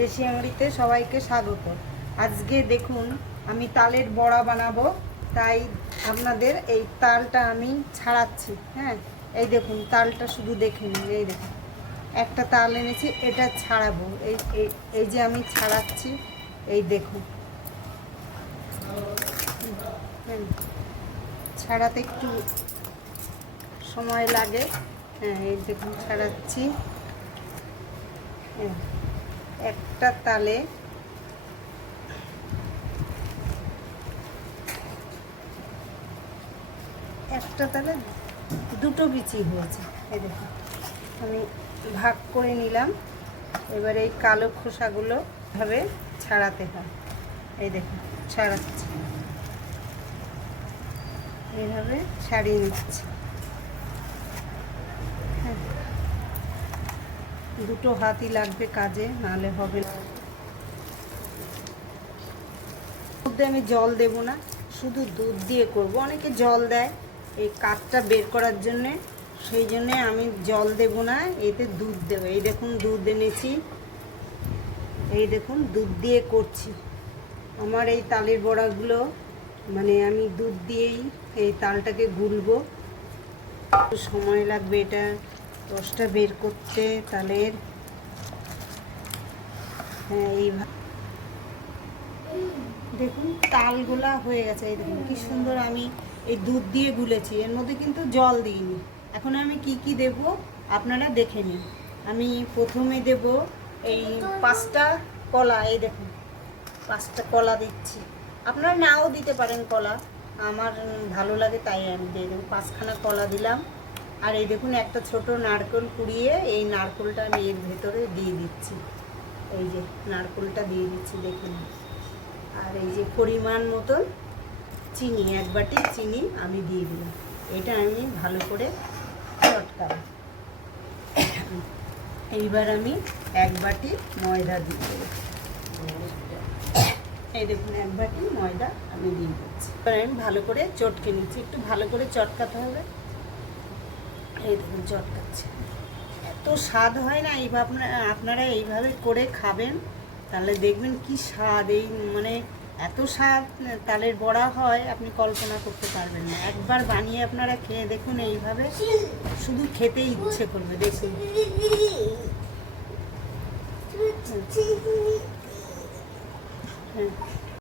দেশি আংড়িতে সবাইকে স্বাগত। আজকে দেখুন আমি তালের বড়া বানাবো, তাই আপনাদের এই তালটা আমি ছাড়াচ্ছি। হ্যাঁ, এই দেখুন তালটা শুধু দেখে নিন। এই দেখুন একটা তাল এনেছি, এটা ছাড়াবো। এই এই যে আমি ছাড়াচ্ছি, এই দেখুন। হ্যাঁ, ছাড়াতে একটু সময় লাগে। হ্যাঁ, এই দেখুন ছাড়াচ্ছি। হ্যাঁ, একটা তালে দুটো বিচি হয়েছে। এই দেখুন আমি ভাগ করে নিলাম। এবার এই কালো খোসাগুলো ভাবে ছাড়াতে হয়। এই দেখুন ছাড়াচ্ছি, এইভাবে ছাড়িয়ে নিচ্ছি। হ্যাঁ, দুটো হাতই লাগবে কাজে, নাহলে হবে না। দুধে আমি জল দেব না, শুধু দুধ দিয়ে করব। অনেকে জল দেয় এই কাঠটা বের করার জন্যে, সেই জন্যে আমি জল দেব না, এতে দুধ দেবো। এই দেখুন দুধ এনেছি, এই দেখুন দুধ দিয়ে করছি। আমার এই তালের বড়াগুলো মানে আমি দুধ দিয়েই এই তালটাকে গুলবো। সময় লাগবে এটা রসটা বের করতে তালের। হ্যাঁ, এইভাবে দেখুন তালগুলা হয়ে গেছে। এই দেখুন কি সুন্দর আমি এই দুধ দিয়ে গুলেছি, এর মধ্যে কিন্তু জল দিইনি। এখন আমি কি কি দেব আপনারা দেখে নিন। আমি প্রথমে দেব এই 5টা কলা। এই দেখুন 5টা কলা দিচ্ছি, আপনারা নাও দিতে পারেন কলা, আমার ভালো লাগে তাই আমি দিয়ে দেবো। 5খানা কলা দিলাম। আর এই দেখুন একটা ছোট নারকেল কুড়িয়ে এই নারকেলটা আমি এর ভেতরে দিয়ে দিচ্ছি। এই যে নারকেলটা দিয়ে দিচ্ছি দেখুন। আর এই যে পরিমাণ মতন চিনি, 1 বাটি চিনি আমি দিয়ে দিলাম। এটা আমি ভালো করে চটকাবো। এইবার আমি 1 বাটি ময়দা দিয়ে দেবো। এই দেখুন 1 বাটি ময়দা আমি দিয়ে দিচ্ছি। এবার আমি ভালো করে চটকে নিচ্ছি, একটু ভালো করে চটকাতে হবে। এই দেখুন চটকাচ্ছি, এত স্বাদ হয় না। এইভাবে আপনারা এইভাবে করে খাবেন, তাহলে দেখবেন কি স্বাদ। এই মানে এত স্বাদ তালের বড়া হয় আপনি কল্পনা করতে পারবেন না। একবার বানিয়ে আপনারা খেয়ে দেখুন, এইভাবে শুধু খেতে ইচ্ছে করবে। দেখুন হ্যাঁ,